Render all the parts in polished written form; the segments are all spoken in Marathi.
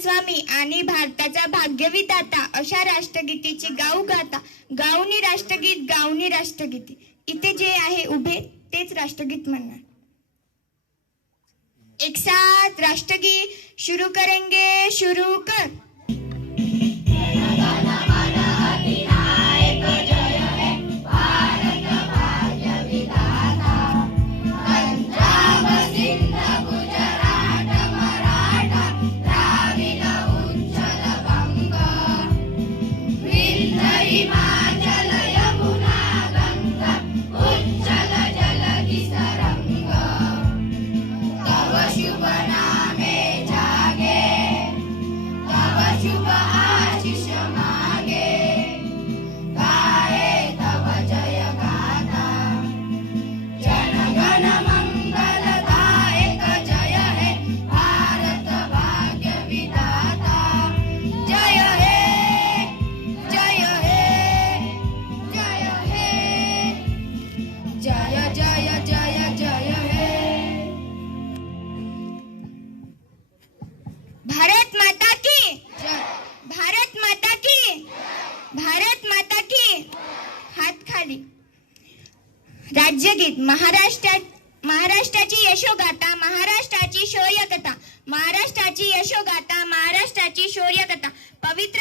स्वामी आणि भारताचा भाग्यविधाता अशा राष्ट्रगीतेची गाता गाऊनी राष्ट्रगीत गाऊनी राष्ट्रगीते. इथे जे आहे उभे तेच राष्ट्रगीत म्हणणार. एक साथ राष्ट्रगीत शुरू करेंगे. शुरू कर. भारत माता की भारत माता की भारत माता की. हात खाली. राज्यगीत. महाराष्ट्राची यशोगाथा महाराष्ट्राची शौर्यकथा महाराष्ट्राची यशोगाथा महाराष्ट्राची शौर्यकथा. पवित्र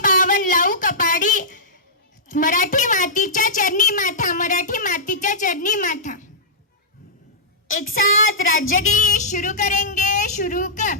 पावन लावू कपाडी मराठी मातीच्या चरणी माथा मराठी मातीच्या चरणी माथा. एक साथ राज्यगीत शुरू करेंगे. शुरू कर.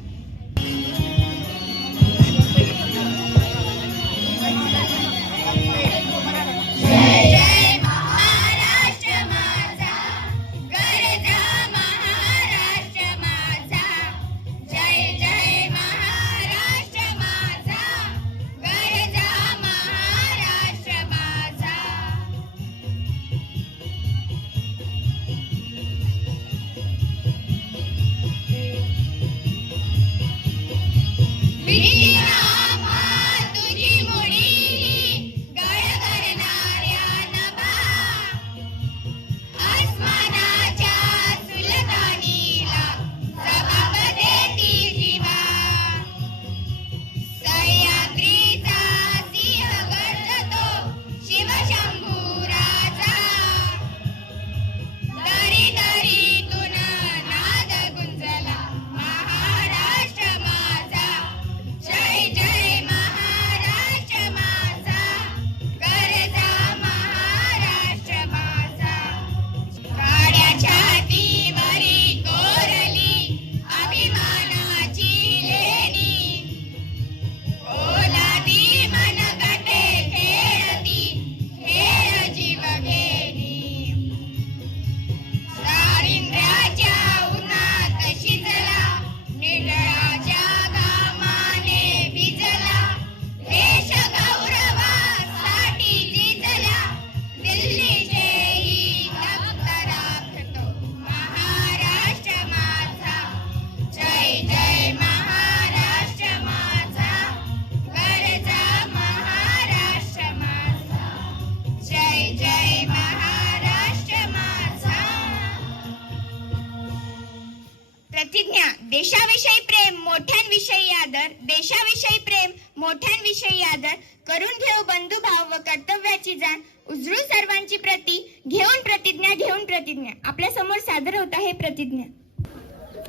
प्रतिज्ञा. देशाविषयी प्रेम मोठ्यांविषयी आदर देशाविषयी प्रेम मोठ्यांविषयी आदर करून घेऊ बंधुभाव व कर्तव्याची जाण उजळू सर्वांची प्रती घेऊन प्रतिज्ञा. आपल्या समोर सादर होत आहे प्रतिज्ञा.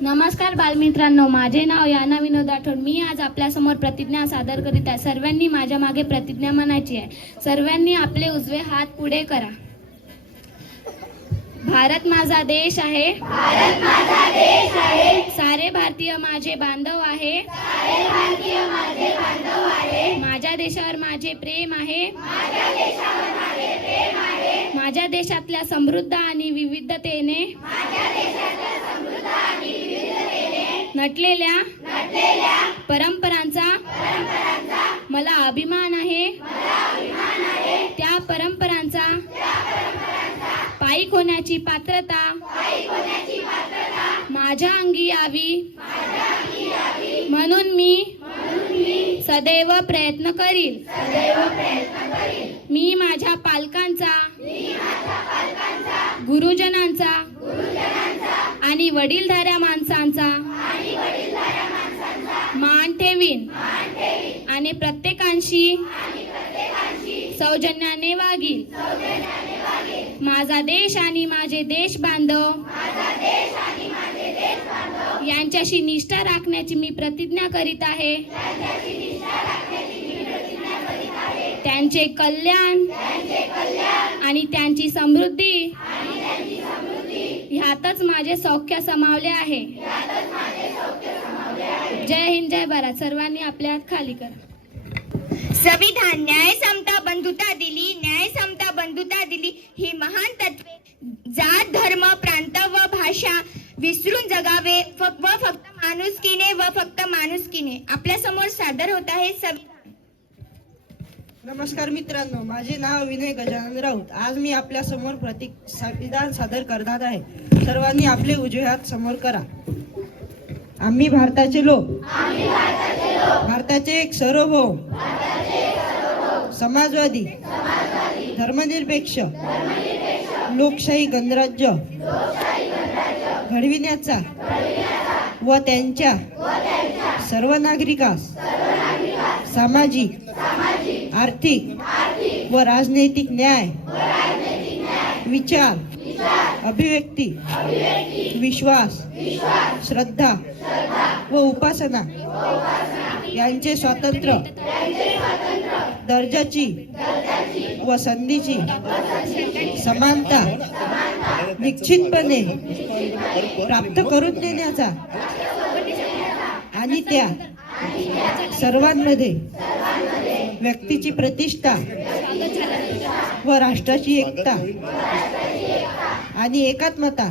नमस्कार बालमित्रांनो, माझे नाव याना विनोद राठोड. मी आज आपल्या समोर प्रतिज्ञा सादर करीत आहे. सर्वांनी माझ्या मागे प्रतिज्ञा म्हणायची आहे. सर्वांनी आपले उजवे हात पुढे करा. भारत माझा देश आहे. भारत माझा देश आहे. सारे भारतीय माझे बांधव आहे. सारे भारतीय माझे बांधव आहे. माझ्या देशावर माझे प्रेम आहे. माझ्या देशावर माझे प्रेम आहे. माझ्या देशातल्या समृद्ध आणि विविधतेने माझ्या देशातल्या समृद्ध आणि विविधतेने नटलेल्या परंपरांचा मला अभिमान आहे. त्या परंपरांचा पायीक होण्याची पात्रता माझ्या अंगी यावी म्हणून मी सदैव प्रयत्न करील. मी माझ्या पालकांचा गुरुजनांचा आणि वडीलधाऱ्या माणसांचा मान ठेवीन आणि प्रत्येकांशी सौजन्याने वागील. माझा देश आणि माझे देश बांधव यांच्याशी निष्ठा राखण्याची मी प्रतिज्ञा करीत आहे. त्यांचे कल्याण आणि त्यांची समृद्धी ह्यातच माझे सौख्य समावले आहे. जय हिंद, जय भारत. सर्वांनी आपले हात खाली करा. संविधान न्याय समता बंधुता दिली, न्याय समता बंधुता दिली ही महान तत्वे जात धर्म प्रांत व भाषा विसरून जगावे फक्त माणुसकीने व फक्त माणुसकीने. आपल्या समोर सादर होत आहे संविधान. नमस्कार मित्रांनो, माझे नाव विनय गजानन राऊत. आज मी आपल्या समोर संविधान सादर करणार आहे. सर्वांनी आपले उजवे हात समोर करा. आम्ही भारताचे लोक, भारताचे एक सार्वभौम, समाजवादी, धर्मनिरपेक्ष, लोकशाही गणराज्य घडविण्याचा व त्यांच्या सर्व नागरिकास सामाजिक, आर्थिक व राजनैतिक न्याय, विचार, अभिव्यक्ती, विश्वास, श्रद्धा व उपासना यांचे स्वातंत्र्य, दर्जाची व संधीची समानता निश्चितपणे प्राप्त करून देण्याचा आणि त्या सर्वांमध्ये व्यक्तीची प्रतिष्ठा व राष्ट्राची एकता आणि एकात्मता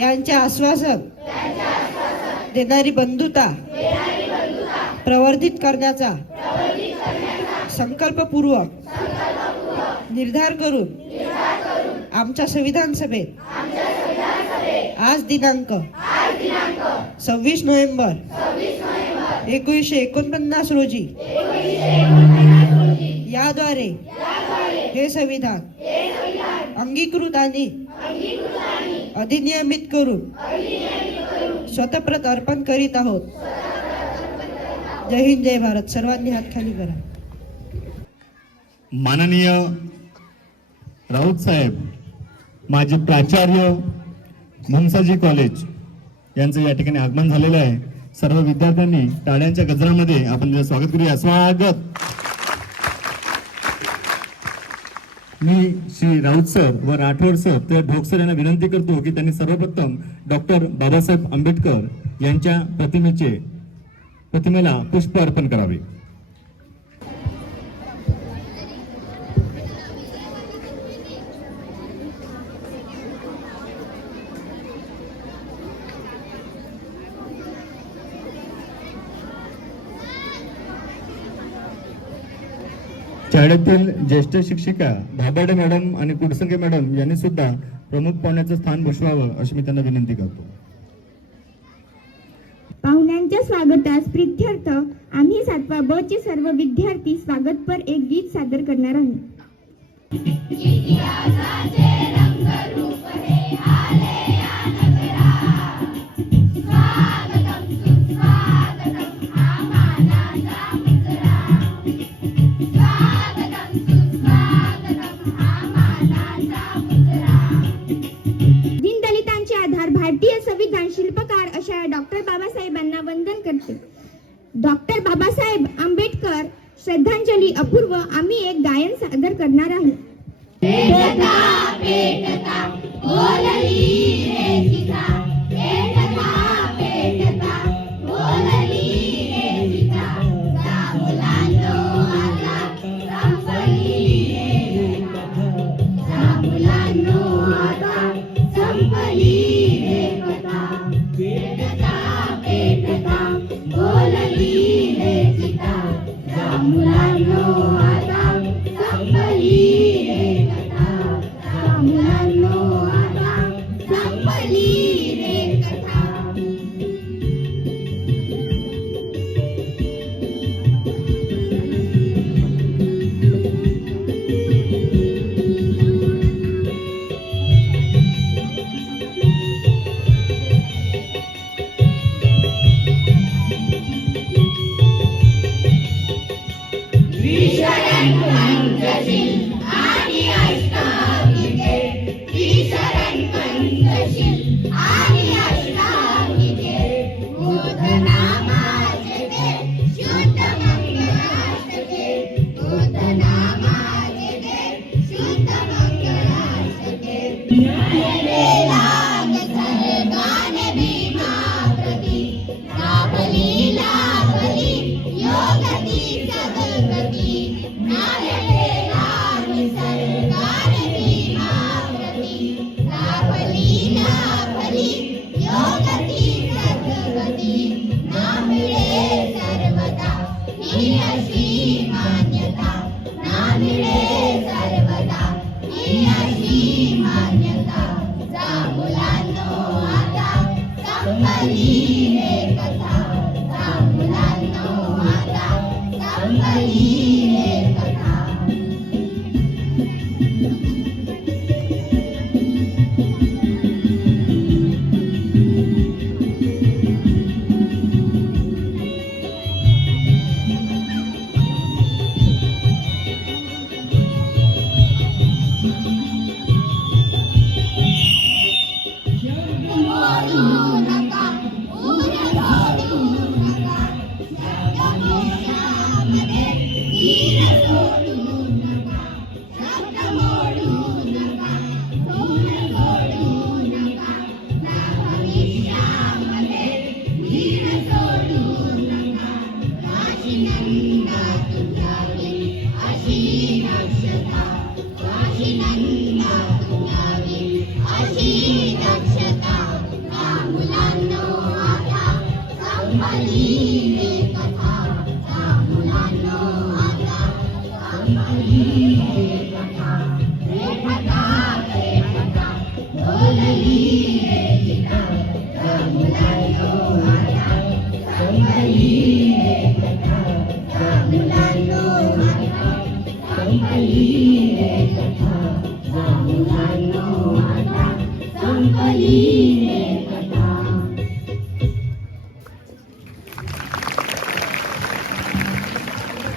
यांचे आश्वासन देणारी बंधुता प्रवर्धित करण्याचा संकल्पपूर्वक निर्धार करून आमच्या संविधान सभेत आज दिनांक 26 नोव्हेंबर 1949 रोजी याद्वारे हे संविधान अंगीकृत आणि अधिनियमित करून स्वतःप्रत अर्पण करीत आहोत. जय हिंद, जय भारत. सर्वांनी हात खाली करा. माननीय राऊत साहेब, माजी प्राचार्य, मुंसाजी कॉलेज यांचं या ठिकाणी आगमन झालेलं आहे. सर्व विद्यार्थ्यांनी टाळ्यांच्या गजरामध्ये आपण त्याचं स्वागत करूया. स्वागत. मी श्री राऊत सर व राठोड सर तर ढोक सर यांना विनंती करतो की त्यांनी सर्वप्रथम डॉक्टर बाबासाहेब आंबेडकर यांच्या प्रतिमेला पुष्प अर्पण करावे. शाळेतील ज्येष्ठ शिक्षिका भाबाडे मॅडम आणि कुडसंगे मॅडम यांनी सुद्धा प्रमुख पाहुण्याचं स्थान भूषवावं अशी मी त्यांना विनंती करतो. पाहुण्यांच्या स्वागतास प्रित्यर्थ आम्ही 7वा ब चे सर्व विद्यार्थी स्वागतपर एक गीत सादर करणार आहोत. दीनदलितांचे आधार भारतीय संविधान शिल्पकार अशा डॉक्टर बाबासाहेबांना वंदन करते. डॉक्टर बाबासाहेब आंबेडकर श्रद्धांजली अपूर्व आम्ही एक गायन सादर करणार आहोत. संपली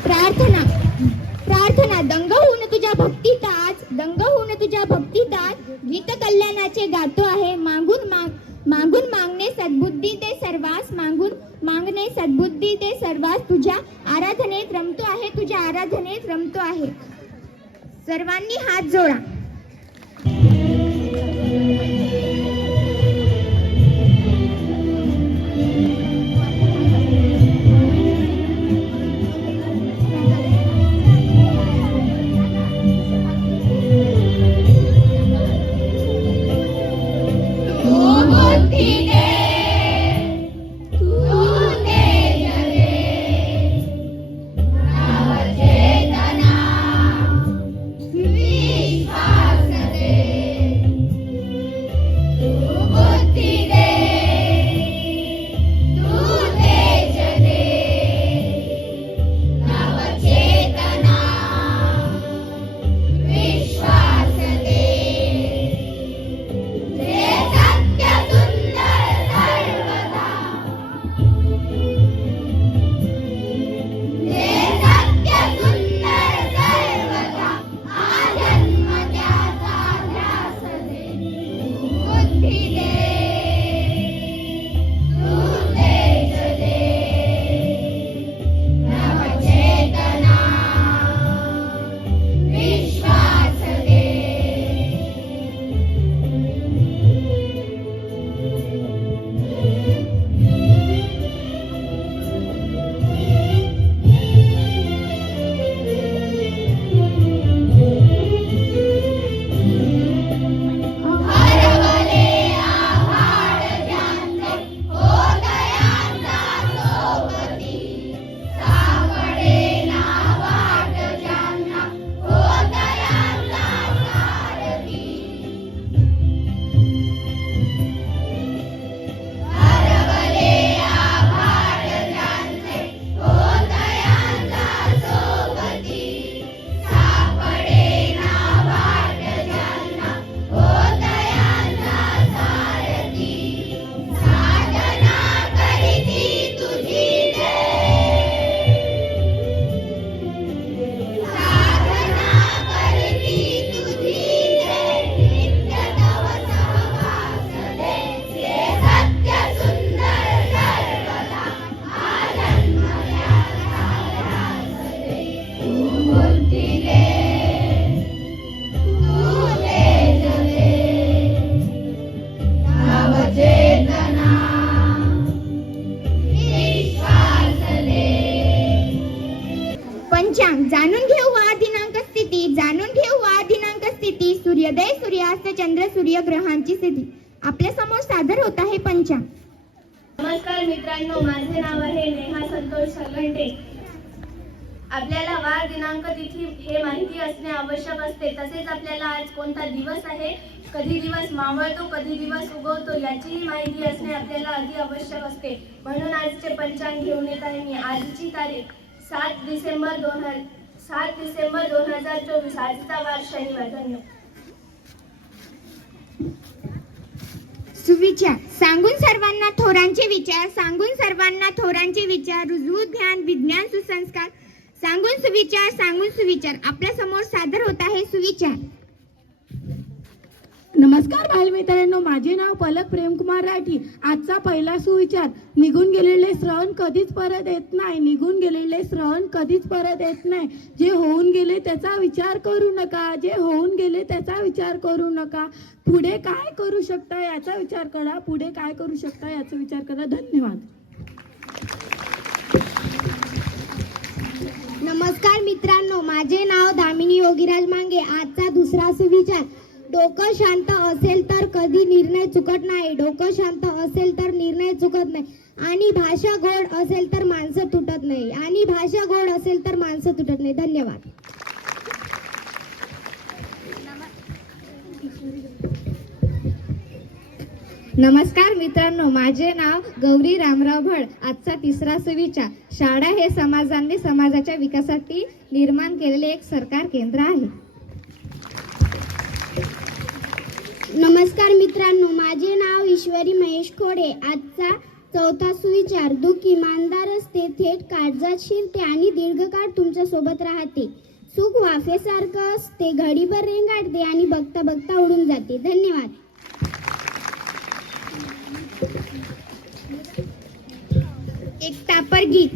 प्रार्थना प्रार्थना दंग होऊन तुझ्या भक्तीत आज, दंग होऊन तुझ्या भक्तीत आज गीत कल्याणाचे गातो आहे. मागून मागणे सद्बुद्धी ते सर्वास, मागून मागणे सद्बुद्धी ते सर्वास, तुझ्या आराधनेत रमतो आहे, तुझ्या आराधनेत रमतो आहे. सर्वांनी हात जोडा. पंचांग जाणून घेऊ वा दिनांक स्थिती, जाणून घेऊ वा दिनांक स्थिती, सूर्योदय सूर्यास्त चंद्र सूर्य ग्रहांची स्थिती. आपल्या समोर सादर होत आहे पंचांग. नमस्कार मित्रांनो, माझे नाव आहे नेहा संतोष सरगंटे. आपल्याला वार दिनांक तिथी हे माहिती असणे आवश्यक असते. तसेच आपल्याला आज कोणता दिवस आहे, कधी दिवस मावळतो, कधी दिवस उगवतो याचीही माहिती असणे आपल्याला अगदी आवश्यक असते. म्हणून आजचे पंचांग घेऊन येत आहे मी. आजची तारीख 7 डिसेंबर 2024 आजचा वार शनिवार. धन्यवाद. सुविचार सांगून सर्वांना थोरांचे विचार, सांगून सर्वांना थोरांचे विचार, रुजवून ज्ञान विज्ञान सुसंस्कार, सांगून सुविचार, सांगून सुविचार. आपल्या समोर सादर होत आहे सुविचार. नमस्कार बालमित्रांनो, माझे नाव पलक प्रेमकुमार राठी. आजचा पहिला सुविचार: निघून गेलेले श्रवण कधीच परत येत नाही. निघून गेलेले श्रवण कधीच परत येत नाही. जे होऊन गेले त्याचा विचार करू नका. जे होऊन गेले त्याचा विचार करू नका. पुढे काय करू शकता याचा विचार करा. पुढे काय करू शकता याचा विचार करा. धन्यवाद. नमस्कार मित्रांनो, माझे नाव दामिनी योगीराज मांगे. आजचा दुसरा सुविचार: डोकं शांत असेल तर कधी निर्णय चुकत नाही. डोकं शांत असेल तर निर्णय चुकत नाही. आणि भाषा गोड असेल तर माणसं तुटत नाही. आणि भाषा गोड असेल तर माणसं तुटत नाही. धन्यवाद. नमस्कार मित्रांनो, माझे नाव गौरी रामराव भड. आजचा तिसरा सुविचार: शाळा हे समाजाने समाजाच्या विकासासाठी निर्माण केलेले एक सरकार केंद्र आहे. नमस्कार मित्रांनो, माझे नाव ईश्वरी महेश खोडे. आजचा चौथा सुविचार: दुःख इमानदार असते, थेट काळजात शिरते आणि दीर्घकाळ तुमच्या सोबत राहते. सुख वाफेसारखं असते, घडीभर रेंगाळते आणि बघता बघता उडून जाते. धन्यवाद. एक तापर गीत.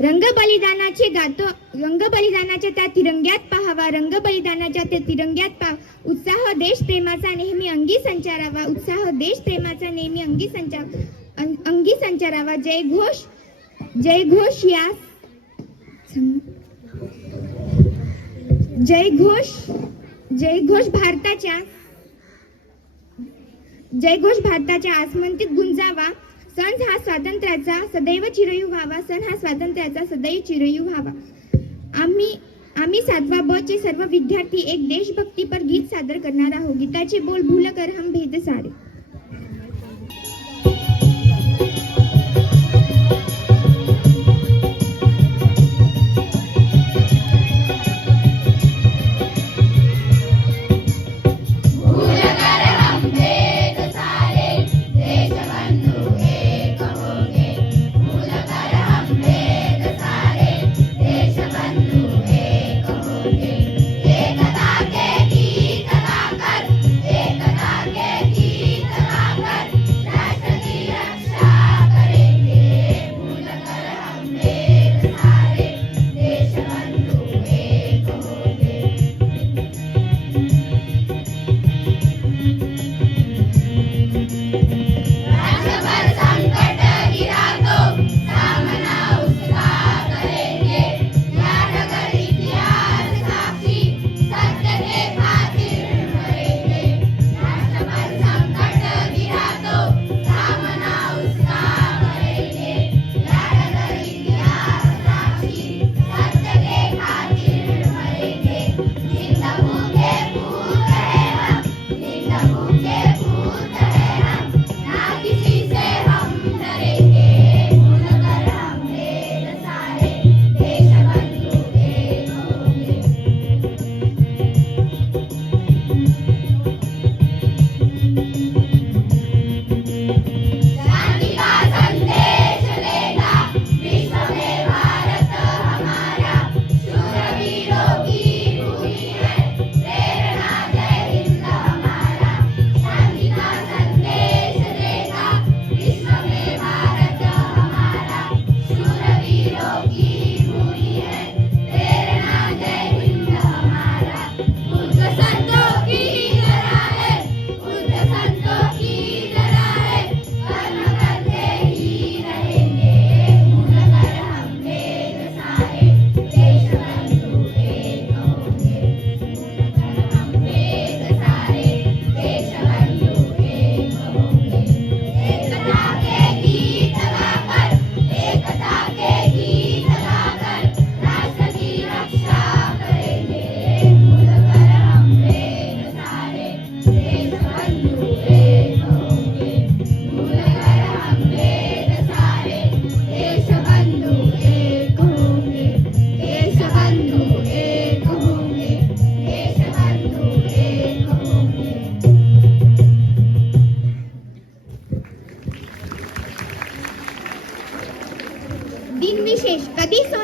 रंगबलिदानाचे गातो, रंगबलिदानाच्या त्या तिरंग्यात पाहावा, रंगबलिदानाच्या त्या तिरंग्यात पाहावा. उत्साह देश प्रेमाचा नेहमी अंगी संचारावा. उत्साह देश प्रेमाचा नेहमी अंगी संचारावा. जय घोष, जय घोष या जय घोष, जय घोष भारताच्या, जय घोष भारताच्या आसमंतीत गुंजावा. सण हा स्वातंत्र्याचा सदैव चिरयू व्हावा. सण हा स्वातंत्र्याचा सदैव चिरयू व्हावा. आम्ही 7वा ब चे सर्व विद्यार्थी एक देशभक्तीपर गीत सादर करणार आहोत. गीताचे बोल: भूल कर हम भेद सारे. एकता के गीत गाकर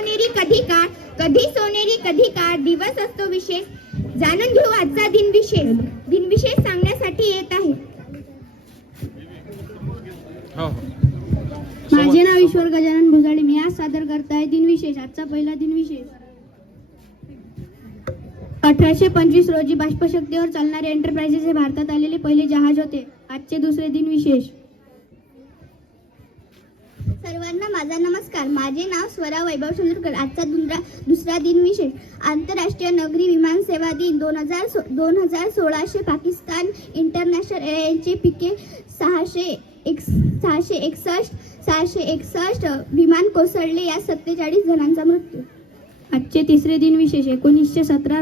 सोनेरी कधी काळ, कधी सोनेरी कधी काळ, दिवस असतो विशेष. जाणून घेऊ आजचा दिनविशेष. दिनविशेष सांगण्यासाठी येत आहे. माझे नाव ईश्वर गजानन भुजाळे. मी आज सादर करत आहे दिनविशेष. आजचा पहिला दिनविशेष. 1825 रोजी बाष्पशक्तीवर चालणारे एंटरप्राइजेस हे भारतात आलेले पहिले जहाज होते. आजचे दुसरे दिनविशेष. सर्वांना माझा नमस्कार. माझे नाव स्वरा वैभव चंद्रकर. आजचा दुसरा दिनविशेष. आंतरराष्ट्रीय नागरी विमान सेवा दिन 2016 पाकिस्तान इंटरनॅशनल एअरलाइन्सचे पिके 661 विमान कोसळले. या 47 जणांचा मृत्यू. आजचे तिसरे दिनविशेष. 1917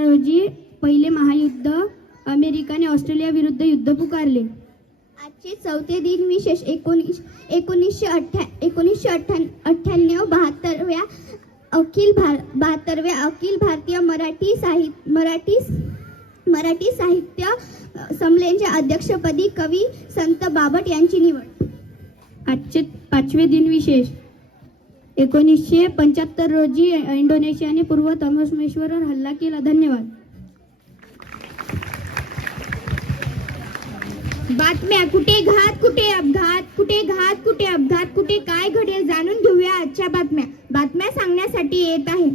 रोजी पहिले महायुद्ध. अमेरिकेने ऑस्ट्रेलिया विरुद्ध युद्ध पुकारले. आजचे चौथे दिनविशेष. 1998 72व्या अखिल भारतीय मराठी साहित्य संमेलनाच्या अध्यक्षपदी कवी संत बाबट यांची निवड. आजचे पाचवे दिनविशेष. 1975 रोजी इंडोनेशियाने पूर्व तमसमेश्वरवर हल्ला केला. धन्यवाद. बातम्या. कुठे घात, कुठे अपघात, कुठे घात, कुठे अपघात, कुठे काय घडेल जाणून घेऊया आजच्या बातम्या. बातम्या सांगण्यासाठी येत आहे.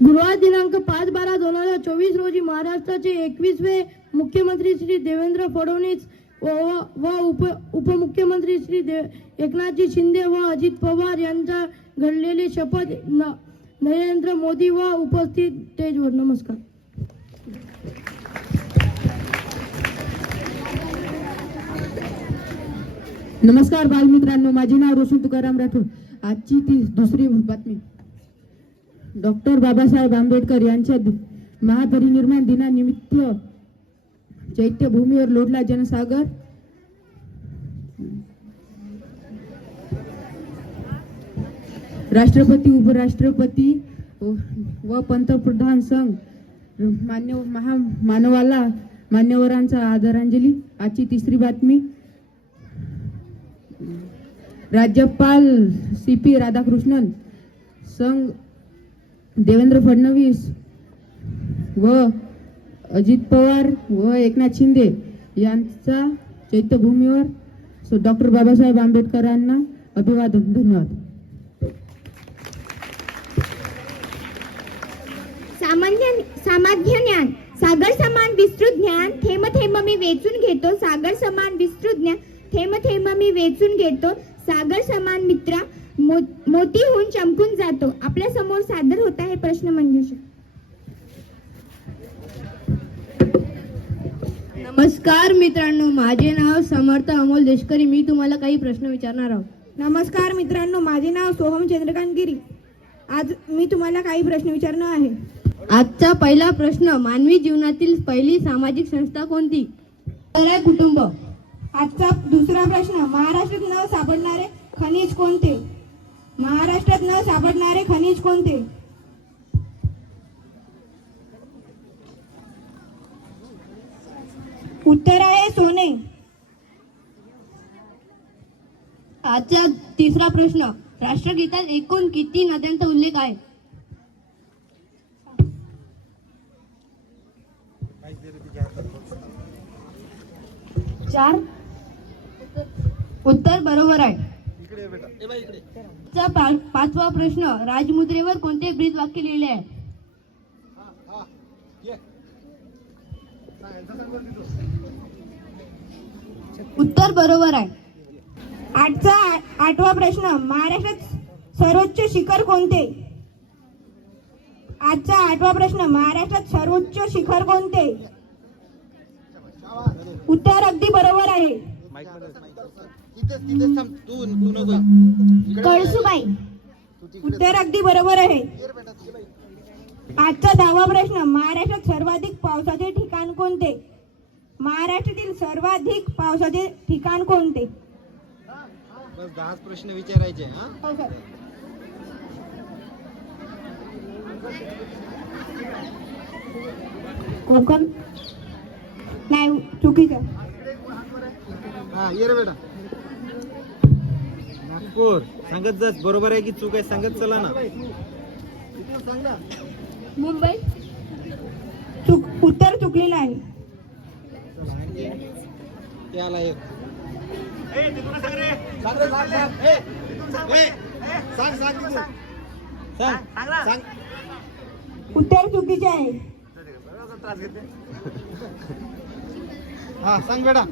गुरुवार दिनांक 5/12/2024 रोजी महाराष्ट्राचे 21वे मुख्यमंत्री श्री देवेंद्र फडणवीस व उपमुख्यमंत्री श्री एकनाथजी शिंदे व अजित पवार यांचा घडलेले शपथ. नरेंद्र मोदी व उपस्थित स्टेजवर. नमस्कार. नमस्कार बालमित्रांनो, माझे नाव रोशन तुकाराम राठोड. आजची दुसरी बातमी. डॉक्टर बाबासाहेब आंबेडकर यांच्या महापरिनिर्वाण दिनानिमित्त चैत्यभूमीवर लोटला जनसागर. राष्ट्रपती, उपराष्ट्रपती व पंतप्रधान संघ मान्यवरांचा आदरांजली. आजची तिसरी बातमी. राज्यपाल CP राधाकृष्णन संघ देवेंद्र फडणवीस व अजित पवार व एकनाथ शिंदे यांचा चैत्यभूमीवर डॉक्टर बाबासाहेब आंबेडकरांना अभिवादन. धन्यवाद. सामान्य ज्ञान. सागर समान विस्तृत ज्ञान. थेंब थेंब मी वेचून घेतो. सागर समान विस्तृत ज्ञान. थेंब थेंब मी वेचून घेतो. सागर समान मित्रा मोती होऊन चमकून जातो. आपल्या समोर सादर होत आहे प्रश्नमंजुषा. नमस्कार मित्रांनो, माझे नाव समर्थ अमोल देशकरी. मी तुम्हाला काही प्रश्न विचारणार आहोत. नमस्कार मित्रांनो, माझे नाव सोहम चंद्रकांत गिरी. आज मी तुम्हाला काही प्रश्न विचारणार आहे. आजचा पहिला प्रश्न. मानवी जीवनातील पहिली सामाजिक संस्था कोणती? कुटुंब. आजचा दुसरा प्रश्न. महाराष्ट्रात न सापडणारे खनिज कोणते? महाराष्ट्रात न सापडणारे खनिज कोणते? उत्तर आहे सोने. आजचा तिसरा प्रश्न. राष्ट्रगीतात एकूण किती नद्यांचा उल्लेख आहे? 4. उत्तर बरोबर आहे. पाचवा प्रश्न. राजमुद्रेवर कोणते ब्रीद वाक्य लिहिले आहे? उत्तर बरोबर आहे. आजचा 8वा प्रश्न. महाराष्ट्रात सर्वोच्च शिखर कोणते? आजचा 8वा प्रश्न. महाराष्ट्रात सर्वोच्च शिखर कोणते? उत्तर अगदी बरोबर आहे. कळसुबाई. उत्तर अगदी बरोबर आहे. आजचा 10वा प्रश्न. महाराष्ट्रात सर्वाधिक पावसाचे ठिकाण कोणते? महाराष्ट्रातील सर्वाधिक पावसाचे ठिकाण कोणते? बस 10 प्रश्न विचारायचे. हो सर. कोकण. नाही, चुकीचं. ये रे बेटा. ठाकूर सांगत जा, बरोबर आहे की चूक आहे सांगत चला ना. मुंबई उत्तर चुकलेलं आहे. त्याला एक सांग. उत्तर चुकीचे आहे. हा सांग बेटा.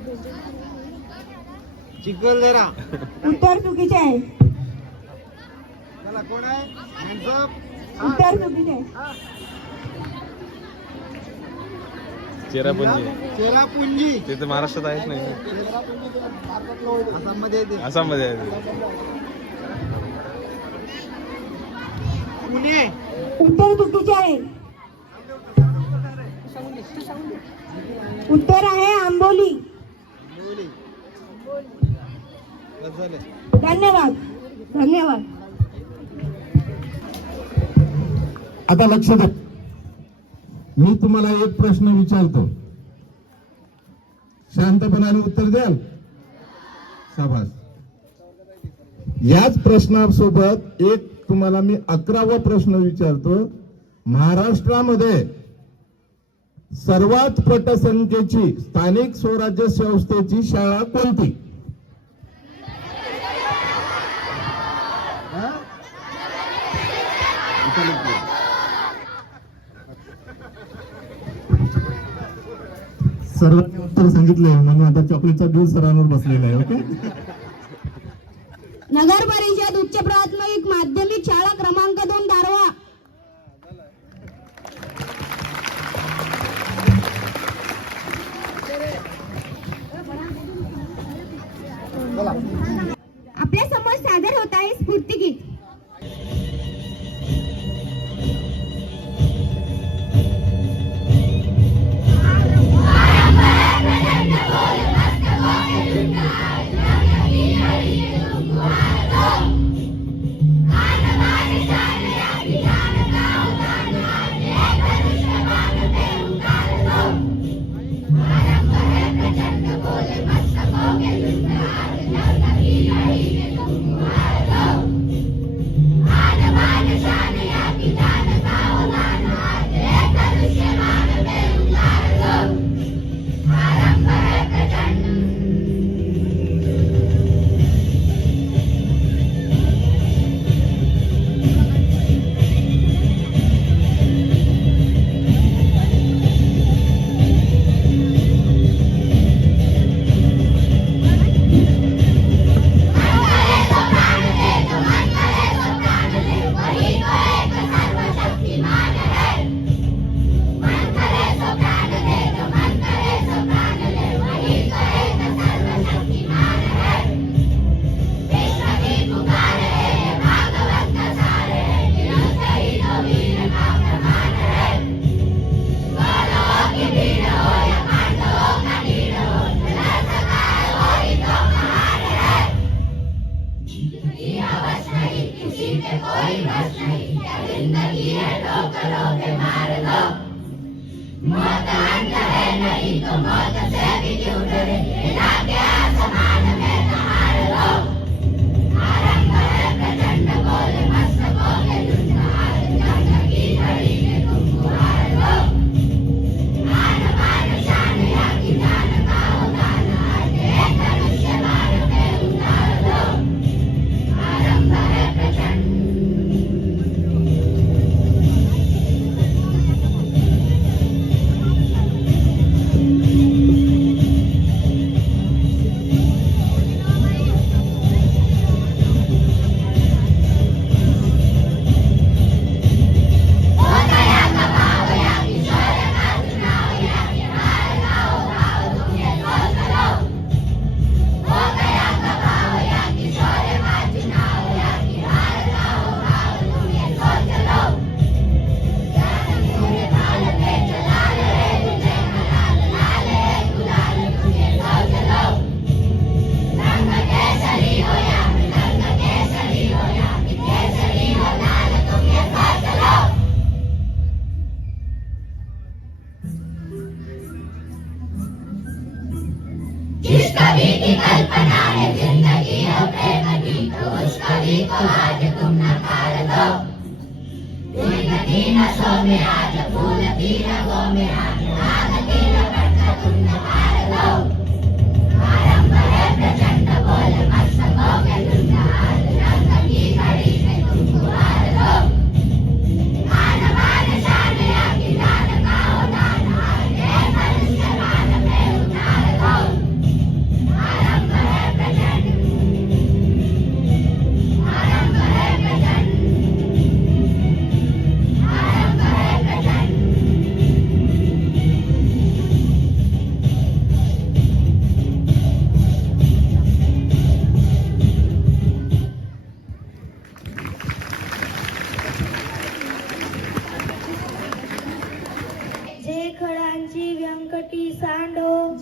चिखलदरा. उत्तर चुकीचे आहे. चला कोण आहे? Hands up. उत्तर चुकीचे आहे. चेरापुंजी. ते तर महाराष्ट्रात आहेच नाही. आसाममध्ये येते. आसाममध्ये आहे. पुणे. उत्तर चुकीचे आहे. उत्तर आहे आंबोली. बस झाले. धन्यवाद. धन्यवाद. आता लक्ष द्या, मी तुम्हाला एक प्रश्न विचारतो, शांतपणाने उत्तर द्याल? शाबास. याच प्रश्नासोबत एक तुम्हाला मी 11वा प्रश्न विचारतो. महाराष्ट्रामध्ये सर्वात पटसंख्येची स्थानिक स्वराज्य संस्थेची शाळा कोणती? सर्वांनी उत्तर सांगितलंय म्हणून आता चॉकलेटचा ज्यूस सरांवर बसलेला आहे. ओके. नगर परिषद उच्च प्राथमिक माध्यमिक शाळा क्रमांक 2 दारवा. आपल्या समोर सादर होत आहे स्फूर्तिगीत.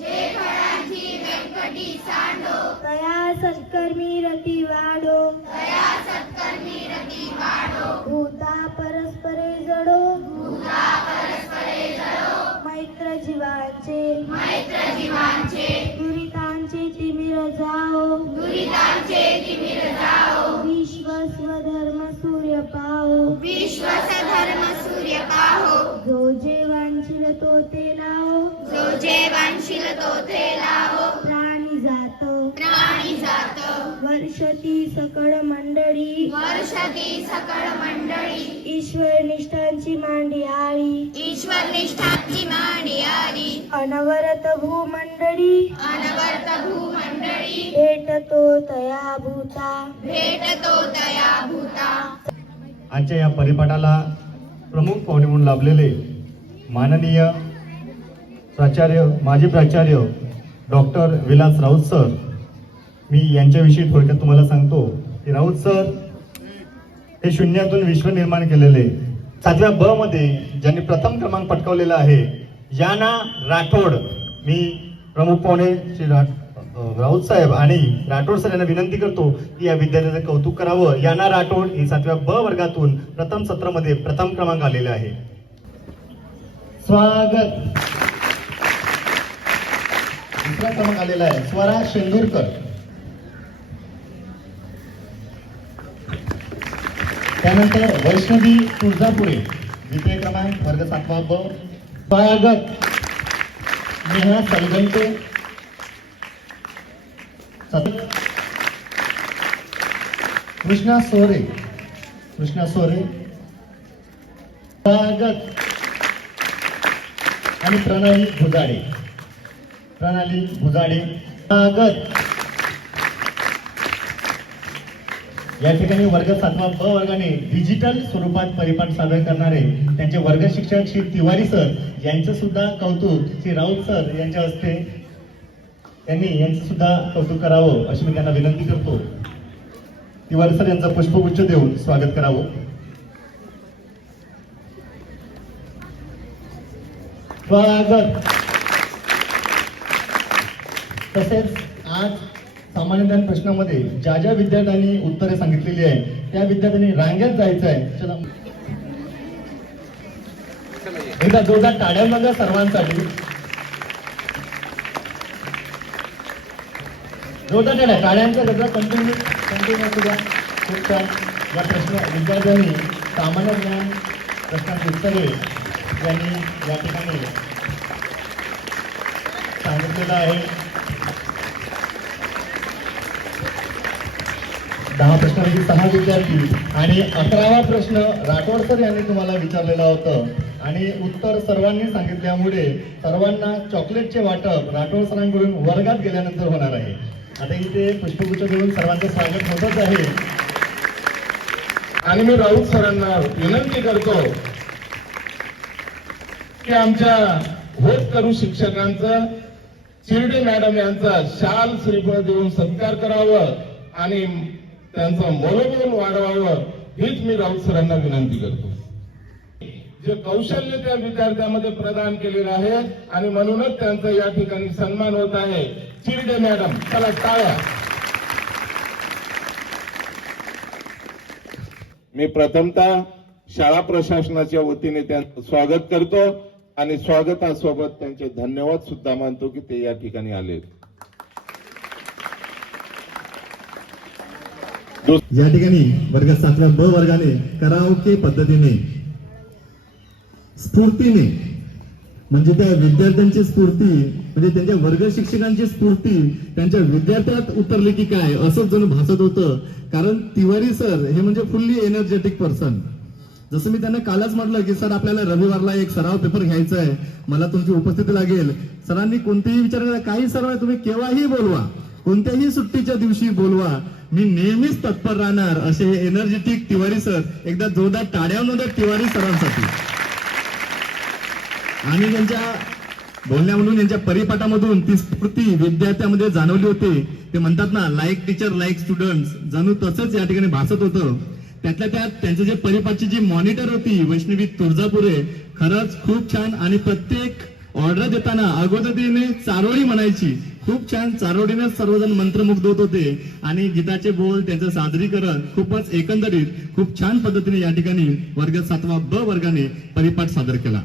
जे खडांची व्यंकटी सांडो तया सत्कर्मी रती वाढो भूता परस्परे जडो मैत्र जीवांचे दुरितांचे तिमिर जाओ विश्व स्वधर्म सूर्य पाहो जो जे वांछिल तो ते लावो प्राणी जात वर्षती सकळ मंडळी ईश्वर निष्ठांची मांडी आळी अनवरत भूमंडळी भेटतो तया भूता आजच्या या परिपाठाला प्रमुख पाहुणे म्हणून लाभलेले माननीय माजी प्राचार्य डॉक्टर विलास राऊत सर, मी यांच्याविषयी थोडक्यात तुम्हाला सांगतो की राऊत सर हे शून्यातून विश्व निर्माण केलेले 7व्या ब मध्ये ज्यांनी प्रथम क्रमांक पटकावलेला आहे याना राठोड, मी प्रमुख पाहुणे श्री राऊत साहेब आणि राठोड सर यांना विनंती करतो की या विद्यार्थ्याचं कौतुक करावं. याना राठोड ही 7व्या ब वर्गातून प्रथम सत्रामध्ये प्रथम क्रमांक आलेले आहे. स्वागत. दुसरा क्रमांक आलेला आहे स्वरा शेंदूरकर. त्यानंतर वैष्णवी तुळजापुरे, द्वितीय क्रमांक, वर्ग 7वा ब. स्वागत. नेहा सलगंटे. कृष्णा सोरे. स्वागत. आणि प्रणाली भुजाडे. स्वागत. या ठिकाणी वर्ग 7वा ब वर्गाने डिजिटल स्वरूपात परिपाठ सादर करणारे त्यांचे वर्ग शिक्षक श्री तिवारी सर यांचं सुद्धा कौतुक श्री राऊत सर यांच्या हस्ते यांचं सुद्धा कौतुक करावं अशी मी त्यांना विनंती करतो. तिवारी सर यांचं पुष्पगुच्छ देऊन स्वागत करावं. स्वागत. तसेच आज सामान्य ज्ञान प्रश्नामध्ये ज्या विद्यार्थ्यांनी उत्तरे सांगितलेली आहे त्या विद्यार्थ्यांनी रांगेत जायचं आहे. चला एकदा जोरदार टाळ्या वाजवा सर्वांसाठी. जोरदार टाळ्यांचा गजरा कंटिन्यू सुद्धा खूप छान. या प्रश्न विद्यार्थ्यांनी सामान्य ज्ञान प्रश्नांची उत्तरे यांनी या ठिकाणी सांगितलेलं आहे. 10 प्रश्नांपैकी 6 विद्यार्थी आणि 11वा प्रश्न राठोड सर यांनी तुम्हाला विचारलेला होतं आणि उत्तर सर्वांनी सांगितल्यामुळे सर्वांना चॉकलेटचे वाटप राठोड सरांकडून वर्गात गेल्यानंतर होणार आहे. आता इथे पुष्पगुच्छ देऊन सर्वांचं स्वागत होतच आहे. आणि मी राऊत सरांना विनंती करतो की आमच्या होतकरू शिक्षकांचा चिरडे मॅडम यांचा शाल श्रीफळ देऊन सत्कार करावं आणि त्यांचं मनोबल वाढवावं हीच मी राऊत सरांना विनंती करतो. जे कौशल्य त्या विद्यार्थ्यांमध्ये प्रदान केलेलं आहे आणि म्हणूनच त्यांचा या ठिकाणी सन्मान होत आहे. चिरडे मॅडम, चला टाळ्या. मी प्रथमतः शाळा प्रशासनाच्या वतीने त्यांचं स्वागत करतो आणि स्वागतासोबत त्यांचे धन्यवाद सुद्धा मानतो की ते या ठिकाणी आले. या ठिकाणी वर्ग 7व्या ब वर्गाने कराओके पद्धतीने स्फूर्तीने, म्हणजे त्या विद्यार्थ्यांची स्फूर्ती, म्हणजे त्यांच्या वर्ग शिक्षकांची स्फूर्ती त्यांच्या विद्यार्थ्यात उतरली की काय असं जणू भासत होतं. कारण तिवारी सर हे म्हणजे फुल्ली एनर्जेटिक पर्सन. जसं मी त्यांना कालच म्हटलं की सर आपल्याला रविवारला एक सराव पेपर घ्यायचा आहे, मला तुमची उपस्थिती लागेल. सरांनी कोणतेही विचार केला, काही सराव आहे तुम्ही केव्हाही बोलवा, कोणत्याही सुट्टीच्या दिवशी बोलवा, मी नेहमीच तत्पर राहणार, असे हे एनर्जेटिक तिवारी सर. एकदा जोरदार टाळ्या वाजवा तिवारी सरांसाठी. आणि त्यांच्या बोलण्यामधून, यांच्या परिपाठामधून ती स्फूर्ती विद्यार्थ्यांमध्ये जाणवली होती. ते म्हणतात ना, लाईक टीचर लाईक स्टुडंट्स, जणू तसंच या ठिकाणी भासत होतं. त्यातल्या त्यात त्यांचं जे परिपाठची जी मॉनिटर होती वैष्णवी तुळजापुरे, खरंच खूप छान. आणि प्रत्येक ऑर्डर देताना अगोदर तिने चारोळी म्हणायची, खूप छान चारोळीने सर्वजण मंत्रमुग्ध होत होते. आणि गीताचे बोल, त्यांचं सादरीकरण खूपच एकंदरीत खूप छान पद्धतीने या ठिकाणी वर्ग 7वा ब वर्गाने परिपाठ सादर केला.